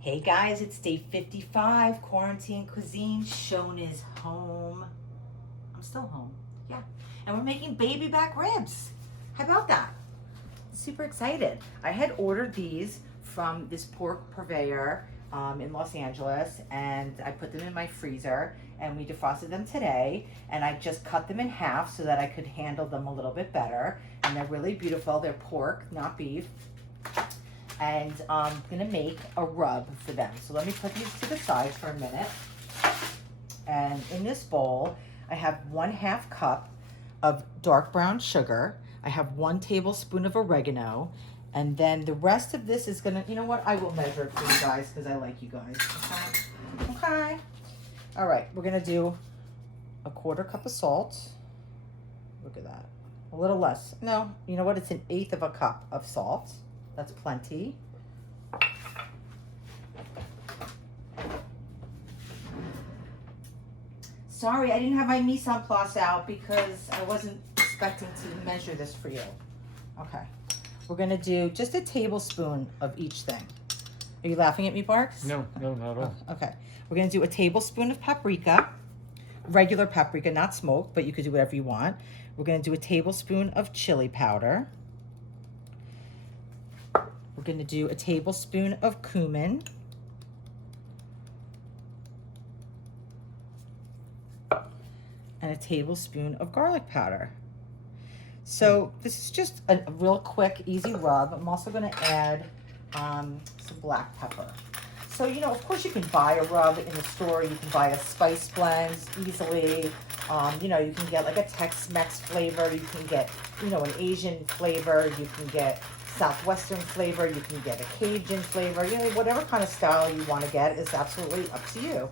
Hey guys, it's day 55, quarantine cuisine. Schoen is home. I'm still home, yeah. And we're making baby back ribs. How about that? Super excited. I had ordered these from this pork purveyor in Los Angeles, and I put them in my freezer, and we defrosted them today, and I just cut them in half so that I could handle them a little bit better. And they're really beautiful. They're pork, not beef. And I'm gonna make a rub for them. So let me put these to the side for a minute. And in this bowl, I have 1/2 cup of dark brown sugar. I have 1 tablespoon of oregano. And then the rest of this is gonna, you know what? I will measure it for you guys because I like you guys, okay? Okay. All right, we're gonna do a 1/4 cup of salt. Look at that, a little less. No, you know what? It's 1/8 of a cup of salt. That's plenty. Sorry, I didn't have my mise en place out because I wasn't expecting to measure this for you. Okay, we're gonna do just a tablespoon of each thing. Are you laughing at me, Barks? No, not at all. Okay, we're gonna do a tablespoon of paprika, regular paprika, not smoked, but you could do whatever you want. We're gonna do a tablespoon of chili powder. We're going to do a tablespoon of cumin. And a tablespoon of garlic powder. So this is just a real quick, easy rub. I'm also going to add some black pepper. So, you know, of course you can buy a rub in the store. You can buy a spice blend easily. You know, you can get like a Tex-Mex flavor. You can get, you know, an Asian flavor. You can get Southwestern flavor, you can get a Cajun flavor, you know, whatever kind of style you want to get is absolutely up to you.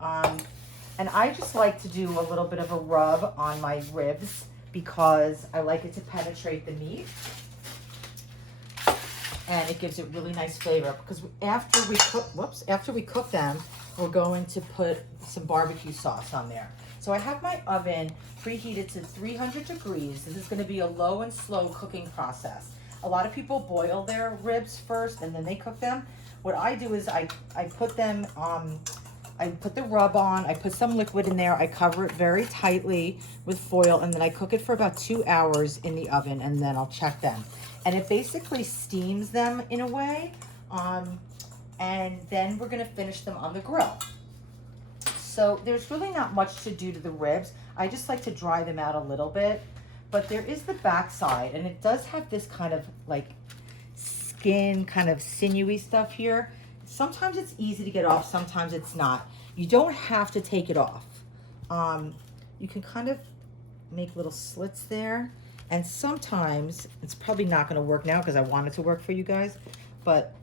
And I just like to do a little bit of a rub on my ribs because I like it to penetrate the meat. And it gives it really nice flavor because after we cook them, we're going to put some barbecue sauce on there. So I have my oven preheated to 300 degrees. This is going to be a low and slow cooking process. A lot of people boil their ribs first and then they cook them. What I do is I put them, I put the rub on, I put some liquid in there, I cover it very tightly with foil, and then I cook it for about 2 hours in the oven, and then I'll check them. And it basically steams them in a way, and then we're gonna finish them on the grill. So there's really not much to do to the ribs. I just like to dry them out a little bit. But there is the back side, and it does have this kind of like skin, kind of sinewy stuff here. Sometimes it's easy to get off, sometimes it's not. You don't have to take it off. You can kind of make little slits there, and sometimes, it's probably not gonna work now because I want it to work for you guys, but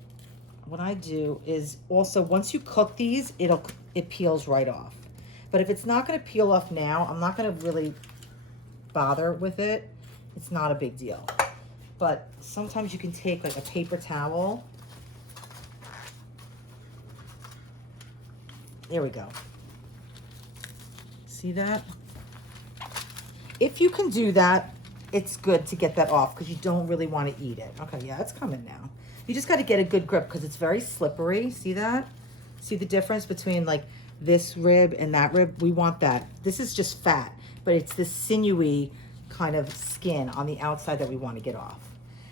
what I do is also, once you cook these, it peels right off. But if it's not gonna peel off now, I'm not gonna really bother with it. It's not a big deal. But sometimes you can take like a paper towel. There we go. See that? If you can do that, it's good to get that off because you don't really want to eat it. Okay, yeah, it's coming now. You just got to get a good grip because it's very slippery. See that? See the difference between like this rib and that rib? We want that. This is just fat, but it's this sinewy kind of skin on the outside that we want to get off.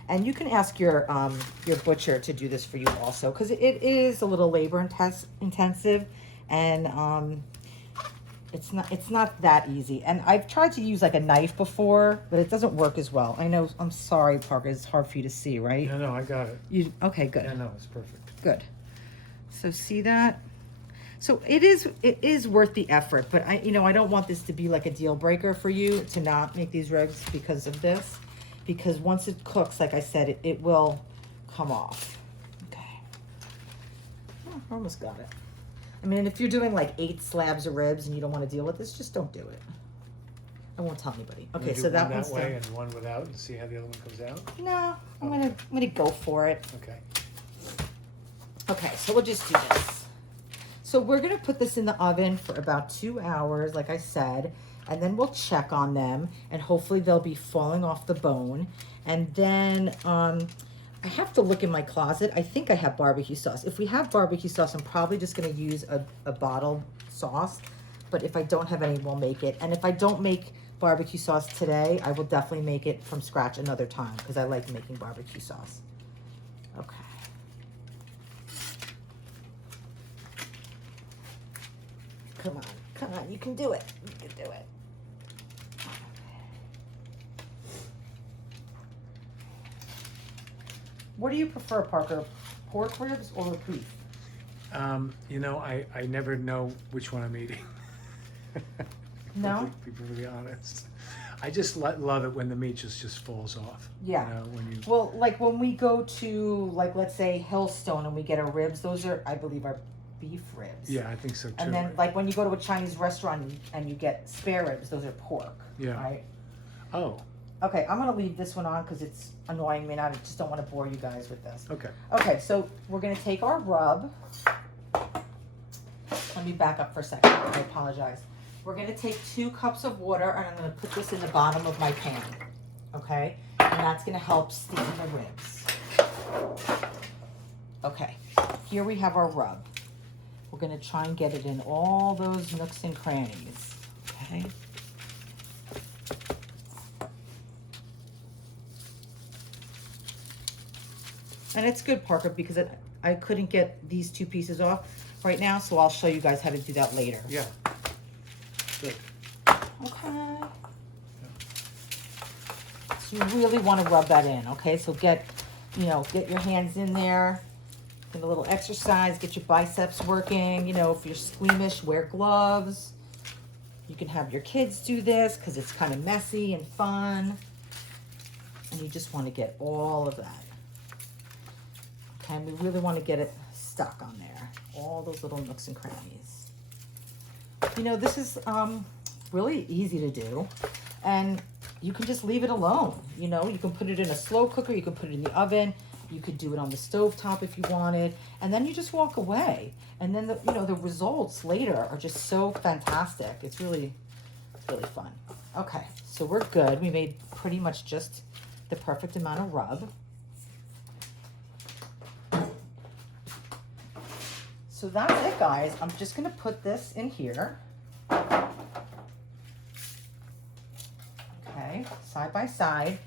And you can ask your butcher to do this for you also, because it is a little labor intensive, and it's not that easy. And I've tried to use like a knife before, but it doesn't work as well. I know. I'm sorry, Parker. It's hard for you to see, right? No, I got it. Okay? Good. Yeah, no, it's perfect. Good. So see that? So it is worth the effort, but I don't want this to be like a deal breaker for you to not make these ribs because of this, because once it cooks, like I said, it will come off. Okay. Oh, almost got it. I mean, if you're doing like 8 slabs of ribs and you don't want to deal with this, just don't do it. I won't tell anybody. Okay, so that one's way done. and one without, and see how the other one comes out. No, I'm gonna go for it. Okay. Okay, so we'll just do this. So we're gonna put this in the oven for about 2 hours, like I said, and then we'll check on them, and hopefully they'll be falling off the bone. And then I have to look in my closet. I think I have barbecue sauce. If we have barbecue sauce, I'm probably just gonna use a bottled sauce. But if I don't have any, we'll make it. And if I don't make barbecue sauce today, I will definitely make it from scratch another time because I like making barbecue sauce. Okay. Come on, you can do it. You can do it. What do you prefer, Parker? Pork ribs or beef? You know, I never know which one I'm eating. No? To be brutally honest. I just love it when the meat just falls off. Yeah. You know, when you... Well, like when we go to, like, let's say Hillstone and we get our ribs, those are, I believe, our beef ribs. Yeah, I think so too. And then, like, when you go to a Chinese restaurant and you get spare ribs, those are pork. Yeah. Right? Oh, Okay, I'm gonna leave this one on because it's annoying me and I just don't want to bore you guys with this. okay. Okay, so we're gonna take our rub. Let me back up for a second. I apologize. We're gonna take 2 cups of water and I'm gonna put this in the bottom of my pan. Okay? And that's gonna help steam the ribs. Okay, here we have our rub. We're gonna try and get it in all those nooks and crannies. Okay? And it's good, Parker, because I couldn't get these 2 pieces off right now, so I'll show you guys how to do that later. Yeah. Good. Okay. So you really want to rub that in, okay? So get your hands in there, get a little exercise, get your biceps working. You know, if you're squeamish, wear gloves. You can have your kids do this because it's kind of messy and fun. And you just want to get all of that. Okay, and we really want to get it stuck on there. All those little nooks and crannies. You know, this is really easy to do. And you can just leave it alone. You know, you can put it in a slow cooker. You can put it in the oven. You could do it on the stovetop if you wanted. And then you just walk away. And then, the results later are just so fantastic. It's really fun. Okay, so we're good. We made pretty much just the perfect amount of rub. So that's it, guys. I'm just gonna put this in here. Okay, side by side.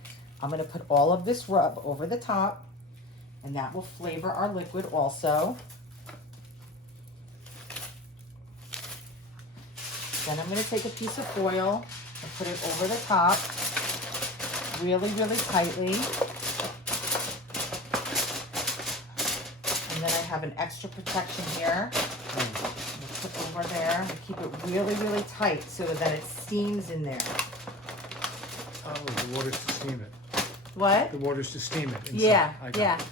I'm gonna put all of this rub over the top, and that will flavor our liquid also. Then I'm gonna take a piece of foil and put it over the top, really, really tightly. And then I have an extra protection here. Put over there and keep it really, really tight so that it steams in there. Oh, the water's to steam it. What? The water's to steam it inside. Yeah, I got yeah. it.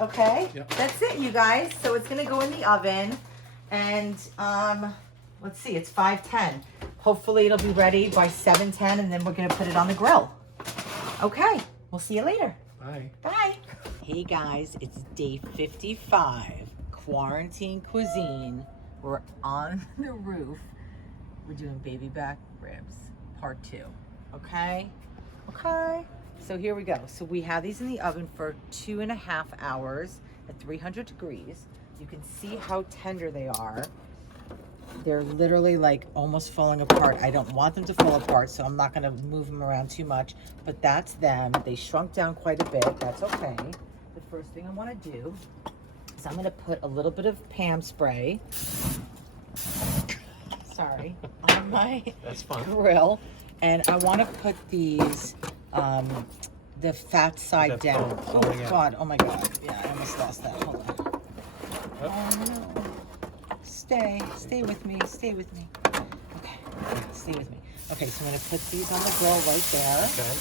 Okay, Yep. That's it, you guys. So it's gonna go in the oven, and let's see, it's 5:10. Hopefully it'll be ready by 7:10, and then we're gonna put it on the grill. Okay, we'll see you later. Bye. Bye. Hey guys, it's day 55, quarantine cuisine. We're on the roof. We're doing baby back ribs, part 2. Okay? Okay. So here we go. So we have these in the oven for 2.5 hours at 300 degrees. You can see how tender they are. They're literally like almost falling apart. I don't want them to fall apart, so I'm not gonna move them around too much, but that's them. They shrunk down quite a bit. That's okay. The first thing I wanna do is I'm gonna put a little bit of Pam spray, sorry, on my That's fine. grill. And I wanna put these, the fat side That down. foam Oh falling out. God, oh my God. Yeah, I almost lost that. Hold on. Oh no. Stay with me, stay with me. Okay, stay with me. Okay, so I'm gonna put these on the grill right there. Okay.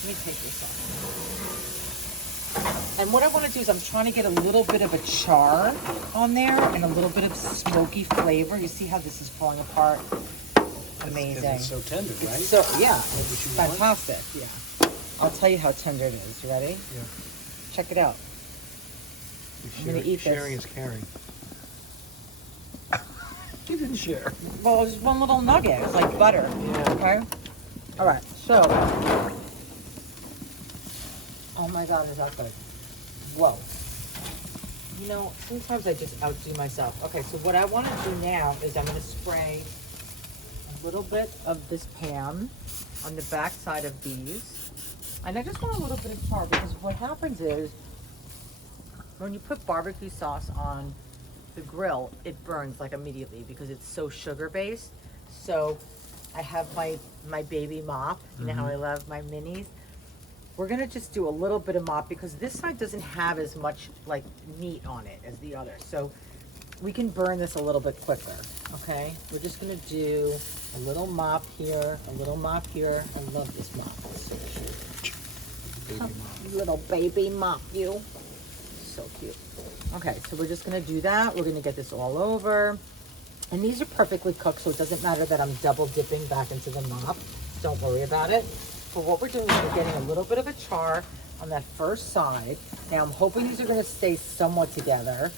Let me take this off. And what I wanna do is I'm trying to get a little bit of a char on there and a little bit of smoky flavor. You see how this is falling apart? Amazing. It's so tender, right? It's so, yeah, What it's you want? fantastic, yeah. I'll tell you how tender it is. You ready? Yeah. Check it out. I'm gonna eat this. Sharing is caring. You didn't share. Well, it's one little nugget. It's like butter. Yeah. Okay? All right, so. Oh my God, is that good? Whoa. You know, sometimes I just outdo myself. Okay, so what I want to do now is I'm going to spray a little bit of this Pam on the back side of these. And I just want a little bit of char because what happens is when you put barbecue sauce on the grill, it burns like immediately because it's so sugar based. So I have my baby mop. You know how I love my minis. We're gonna just do a little bit of mop because this side doesn't have as much like meat on it as the other. So we can burn this a little bit quicker, okay? We're just gonna do a little mop here, a little mop here. I love this mop, it's so cute. Baby mop. Little baby mop, you. So cute. Okay, so we're just gonna do that. We're gonna get this all over. And these are perfectly cooked, so it doesn't matter that I'm double dipping back into the mop. Don't worry about it. But what we're doing is we're getting a little bit of a char on that first side. Now I'm hoping these are gonna stay somewhat together,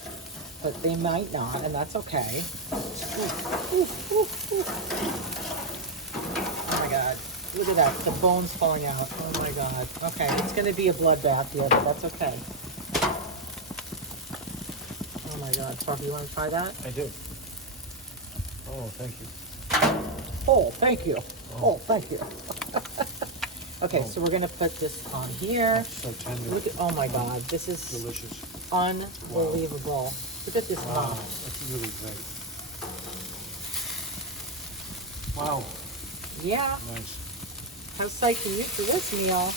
but they might not, and that's okay. Oh my God, look at that, the bones falling out. Oh my God, okay, it's gonna be a bloodbath here, but that's okay. Oh my God, Sparky, you wanna try that? I do. Oh, thank you. Oh, thank you. Oh. Oh, thank you. Okay, Oh. so we're gonna put this on here. That's so tender. Look at, oh my God, this is Delicious. unbelievable. Look at this Wow, mop. that's really great. Wow, Yeah, nice. how psyched are you for this meal?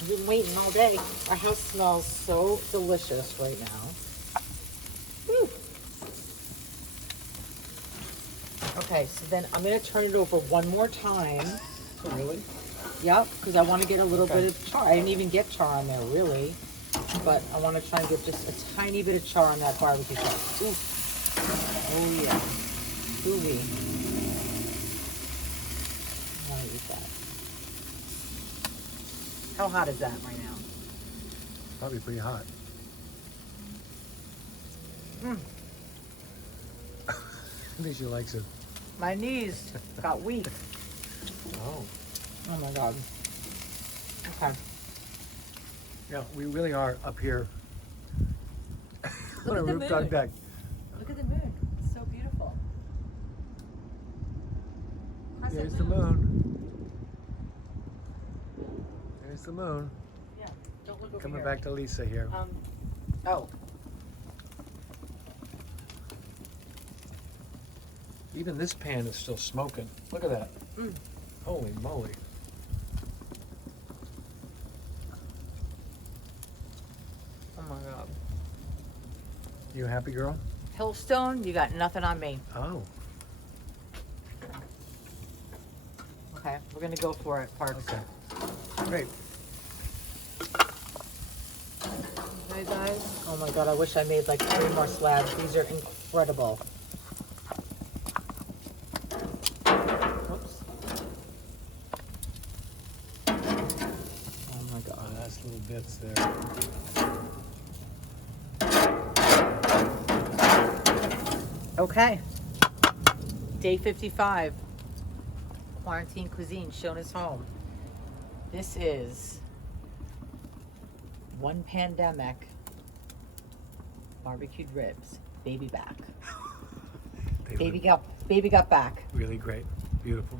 I've been waiting all day. Our house smells so delicious right now. Whew. Okay, so then I'm gonna turn it over one more time. Oh, really? Yep, because I want to get a little Okay. bit of char. I didn't even get char on there, really. But I want to try and get just a tiny bit of char on that barbecue sauce. Ooh. Oh, yeah. Ooh-wee. I want to eat that. How hot is that right now? Probably pretty hot. Mm. At least she likes it. My knees got weak. Oh. Oh, my God. Okay. Yeah, we really are up here. Look on at a the rooftop moon. deck. Look at the moon. It's so beautiful. Crescent There's the moon. There's the moon. Yeah, don't look over Coming here. back to Lisa here. Oh. Even this pan is still smoking. Look at that. Mm. Holy moly. Oh my God. You a happy girl? Hillstone, you got nothing on me. Oh, Okay, we're gonna go for it, Parks. okay. Great. Hey guys. Oh my God, I wish I made like 3 more slabs. These are incredible. Whoops. Oh my God. Oh, nice little bits there. Okay. Day 55. Quarantine cuisine, shown us home. This is one pandemic barbecued ribs, baby back. They Baby got back. look really great. Beautiful.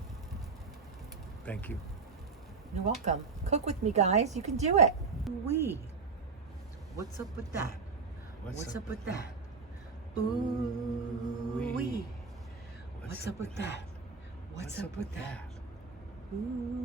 Thank you. You're welcome. Cook with me, guys. You can do it. Wee. What's up with that? What's up with that? Ooh wee. What's up with that? What's up with that? Ooh.